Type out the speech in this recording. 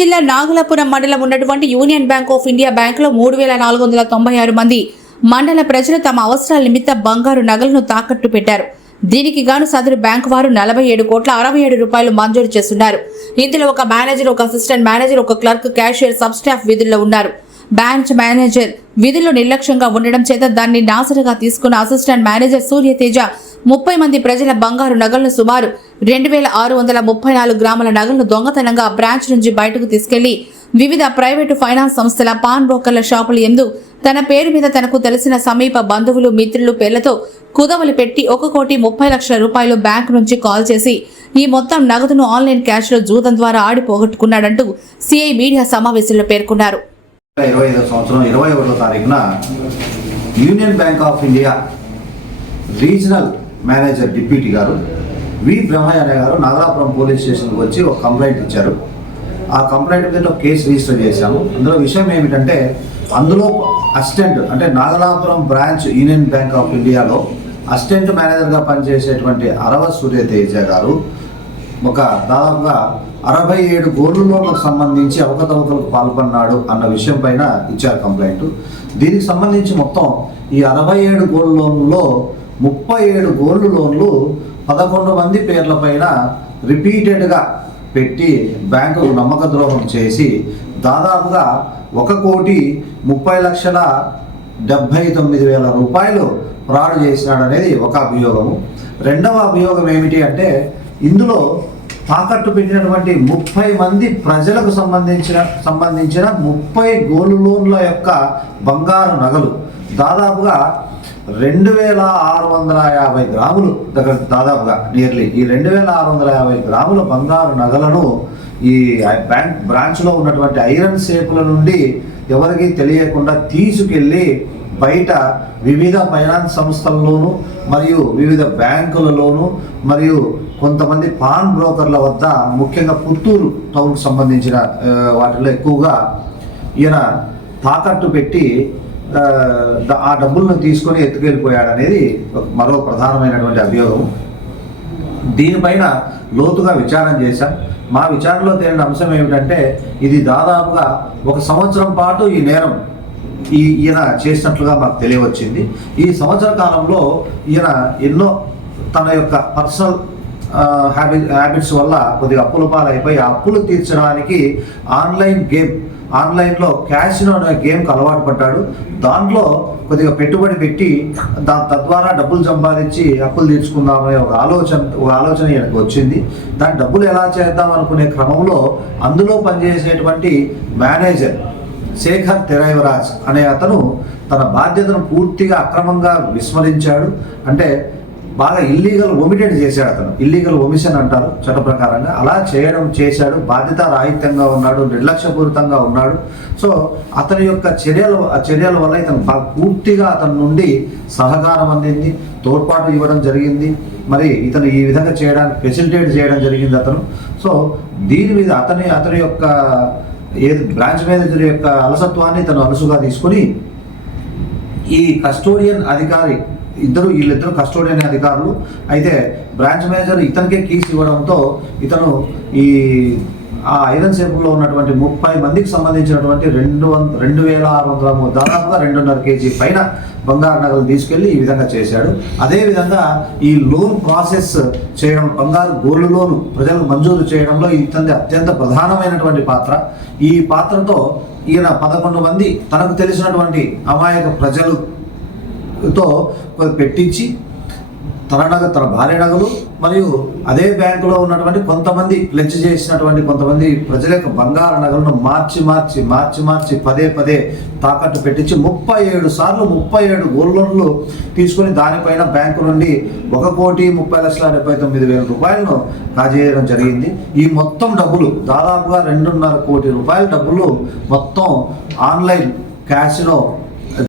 జిల్లా నాగలాపురం మండలం ఉన్నటువంటి యూనియన్ బ్యాంక్ ఆఫ్ ఇండియా బ్యాంకులో మూడు వేల నాలుగు వందల తొంభై ఆరు మంది మండల ప్రజలు తమ అవసరాల నిమిత్తం బంగారు నగలను తాకట్టు పెట్టారు. దీనికి గాను సదరు బ్యాంకు వారు నలభై ఏడు కోట్ల అరవై ఏడు రూపాయలు మంజూరు చేస్తున్నారు. ఇందులో ఒక మేనేజర్ ఒక అసిస్టెంట్ మేనేజర్ ఒక క్లర్క్ క్యాషియర్ సబ్ స్టాఫ్ విధుల్లో ఉన్నారు. బ్రాంచ్ మేనేజర్ విధుల్లో నిర్లక్ష్యంగా ఉండడం చేత దాన్ని నాసరగా తీసుకున్న అసిస్టెంట్ మేనేజర్ సూర్యతేజ ముప్పై మంది ప్రజల బంగారు నగలను సుమారు రెండు వేల ఆరు వందల ముప్పై నాలుగు గ్రాముల నగలను దొంగతనంగా బ్రాంచ్ నుంచి బయటకు తీసుకెళ్ళి వివిధ ప్రైవేటు ఫైనాన్స్ సంస్థల పాన్ బ్రోకర్ల షాపుల ఎందు తన పేరు మీద తనకు తెలిసిన సమీప బంధువులు మిత్రులు పేర్లతో కుదవలు పెట్టి ఒక కోటి ముప్పై లక్షల రూపాయలు బ్యాంకు నుంచి కాల్ చేసి ఈ మొత్తం నగదును ఆన్లైన్ క్యాష్లో జూదం ద్వారా ఆడి పోగొట్టుకున్నాడంటూ సిఐ మీడియా సమావేశంలో పేర్కొన్నారు. ఇరవై ఐదో సంవత్సరం ఇరవై ఒకటో తారీఖున union bank of India regional manager deputy గారు వి. బ్రహ్మయ్య అనే గారు నాగలాపురం పోలీస్ స్టేషన్కి వచ్చి ఒక కంప్లైంట్ ఇచ్చారు. ఆ కంప్లైంట్ మీద ఒక కేసు రిజిస్టర్ చేశాము. అందులో విషయం ఏమిటంటే అందులో అసిస్టెంట్ అంటే Nagalapuram branch union bank of ఇండియాలో అసిస్టెంట్ మేనేజర్గా పనిచేసేటువంటి అరవ సూర్య తేజ గారు ఒక దాదాపుగా అరవై ఏడు గోల్డ్ లోన్లకు సంబంధించి అవకతవకలకు పాల్పడినాడు అన్న విషయం పైన ఇచ్చారు కంప్లైంట్. దీనికి సంబంధించి మొత్తం ఈ అరవై ఏడు గోల్డ్ లోన్లో ముప్పై ఏడు గోల్డ్ లోన్లు పదకొండు మంది పేర్ల పైన రిపీటెడ్గా పెట్టి బ్యాంకు నమ్మక ద్రోహం చేసి దాదాపుగా ఒక కోటి ముప్పై లక్షల డెబ్భై తొమ్మిది వేల రూపాయలు ఫ్రాడ్ చేసినాడు అనేది ఒక అభియోగము. రెండవ అభియోగం ఏమిటి అంటే ఇందులో తాకట్టు పెట్టినటువంటి ముప్పై మంది ప్రజలకు సంబంధించిన సంబంధించిన ముప్పై గోల్డ్ లోన్ల యొక్క బంగారు నగలు. దాదాపుగా రెండు వేల ఆరు వందల యాభై గ్రాములు దగ్గర దాదాపుగా నియర్లీ ఈ రెండు వేల ఆరు వందల యాభై గ్రాముల బంగారు నగలను ఈ బ్యాంక్ బ్రాంచ్లో ఉన్నటువంటి ఐరన్ సేపుల నుండి ఎవరికి తెలియకుండా తీసుకెళ్ళి బయట వివిధ ఫైనాన్స్ సంస్థల్లోనూ మరియు వివిధ బ్యాంకులలోనూ మరియు కొంతమంది పాన్ బ్రోకర్ల వద్ద ముఖ్యంగా పుత్తూరు టౌన్కి సంబంధించిన వాటిలో ఎక్కువగా ఈయన తాకట్టు పెట్టి ఆ, డబ్బులను తీసుకొని ఎత్తుకెళ్ళిపోయాడు అనేది మరో ప్రధానమైనటువంటి అభియోగం. దీనిపైన లోతుగా విచారం చేశాం. మా విచారణలో తేలిన అంశం ఏమిటంటే ఇది దాదాపుగా ఒక సంవత్సరం పాటు ఈ నేరం ఈ ఈయన చేసినట్లుగా మాకు తెలియవచ్చింది. ఈ సంవత్సర కాలంలో ఈయన ఎన్నో తన యొక్క పర్సనల్ హ్యాబిట్ హ్యాబిట్స్ వల్ల కొద్దిగా అప్పుల పాలైపోయి అప్పులు తీర్చడానికి ఆన్లైన్ గేమ్ ఆన్లైన్లో క్యాసినో అనే గేమ్కి అలవాటు పడ్డాడు. దాంట్లో కొద్దిగా పెట్టుబడి పెట్టి దా తద్వారా డబ్బులు సంపాదించి అప్పులు తీర్చుకుందామనే ఒక ఆలోచన ఒక ఆలోచన ఈయనకు వచ్చింది. దాని డబ్బులు ఎలా చేద్దాం అనుకునే క్రమంలో అందులో పనిచేసేటువంటి మేనేజర్ శేఖర్ తెరైవరాజ్ అనే అతను తన బాధ్యతను పూర్తిగా అక్రమంగా విస్మరించాడు. అంటే బాగా ఇల్లీగల్ ఒమిటెడ్ చేశాడు అతను. ఇల్లీగల్ ఒమిషన్ అంటారు చట్ట ప్రకారంగా. అలా చేయడం చేశాడు. బాధ్యత రాహిత్యంగా ఉన్నాడు. నిర్లక్ష్యపూరితంగా ఉన్నాడు. సో అతని యొక్క చర్యల ఆ చర్యల వల్ల ఇతను పూర్తిగా అతని నుండి సహకారం అందింది. తోడ్పాటు ఇవ్వడం జరిగింది. మరి ఇతను ఈ విధంగా చేయడానికి ఫెసిలిటేట్ చేయడం జరిగింది అతను. సో దీని మీద అతని అతని యొక్క ఏది బ్రాంచ్ మేనేజర్ యొక్క అలసత్వాన్ని తను అలసుగా తీసుకొని ఈ కస్టోడియన్ అధికారి ఇద్దరు వీళ్ళిద్దరు కస్టోడియన్ అధికారులు. అయితే బ్రాంచ్ మేనేజర్ ఇతనికే కీస్ ఇవ్వడంతో ఇతను ఈ ఆ ఐరన్ సేపులో ఉన్నటువంటి ముప్పై మందికి సంబంధించినటువంటి రెండు వంద రెండు వేల ఆరు వందల దాదాపుగా రెండున్నర కేజీ పైన బంగారు నగలు తీసుకెళ్ళి ఈ విధంగా చేశాడు. అదేవిధంగా ఈ లోన్ ప్రాసెస్ చేయడం బంగారు గోల్డ్ లోన్ ప్రజలకు మంజూరు చేయడంలో ఇతని అత్యంత ప్రధానమైనటువంటి పాత్ర. ఈ పాత్రతో ఈయన పదకొండు మంది తనకు తెలిసినటువంటి అమాయక ప్రజలు తో పెట్టించి తన నగ తన భార్య నగలు మరియు అదే బ్యాంకులో ఉన్నటువంటి కొంతమంది ప్లెడ్జ్ చేసినటువంటి కొంతమంది ప్రజల యొక్క బంగారు నగలను మార్చి మార్చి మార్చి మార్చి పదే పదే తాకట్టు పెట్టించి ముప్పై ఏడు సార్లు ముప్పై ఏడు గోల్డ్ లోన్లు తీసుకొని దానిపైన బ్యాంకు నుండి ఒక కోటి ముప్పై లక్షల డెబ్బై తొమ్మిది వేల రూపాయలను కాజేయడం జరిగింది. ఈ మొత్తం డబ్బులు దాదాపుగా రెండున్నర కోటి రూపాయల డబ్బులు మొత్తం ఆన్లైన్ క్యాష్లో